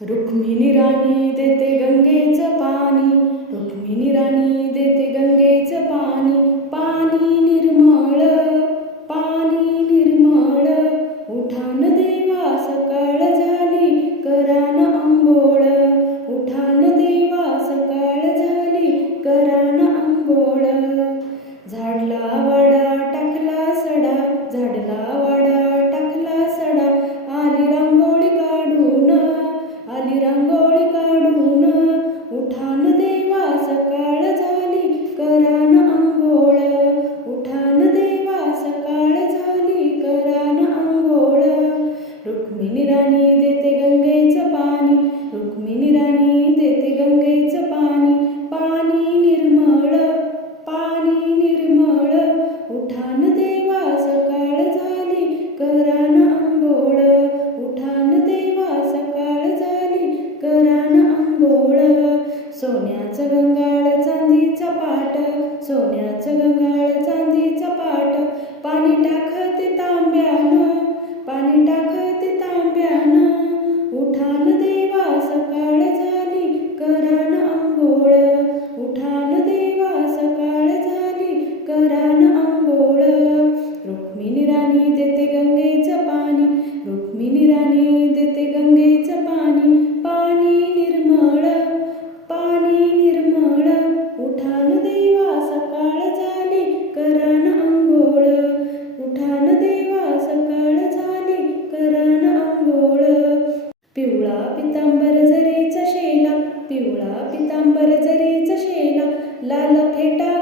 रुक्मिणी राणी देते गंगेचं पाणी, रुक्मिणी राणी देते गंगेचं पाणी. पाणी निर्मळ, पाणी निर्मळ, उठान देवा सकाळ झाली, करान अंघोळ. उठान देवा सकाळ झाली, करान अंघोळ. झाडला वाडा टाकला सडा, झाडला वाडा टाकला सडा, आली रांगोळी काढून, आली रांगोळी काढून. उठान देवा सकाळ झाली, करान अंघोळ. उठान देवा सकाळ झाली, करान अंघोळ. रुक्मिणी राणी देते गंगेचं पाणी, रुक्मिणी राणी देते गंगेचं पाणी. पाणी निर्मळ, पाणी निर्मळ, उठान देवा सकाळ झाली, करान अंघोळ. उठान देवा सकाळ झाली, करान अंघोळ. सोन्याचं गंगाळ चांदीचा पाट, सोन्याचं गंगाळ चांदीचा पाट, पाणी टाकते तांब्यानं, पाणी टाकते तांब्यानं. उठान देवा सकाळ झाली, करान अंघोळ. उठान देवा सकाळ झाली, करान अंघोळ. रुक्मिणी राणी देते गंगेचं पाणी, रुक्मिणी राणी देते गंगेचं पाणी. पाणी निर्मळ, पाणी निर्मळ, उठान देवा सकाळ झाली, करान अंघोळ. उठान देवा सकाळ झाली, करान अंघोळ. पिवळा पितांबर जरीचा शेला, पिवळा पितांबर जरीचा शेला, लाल फेटा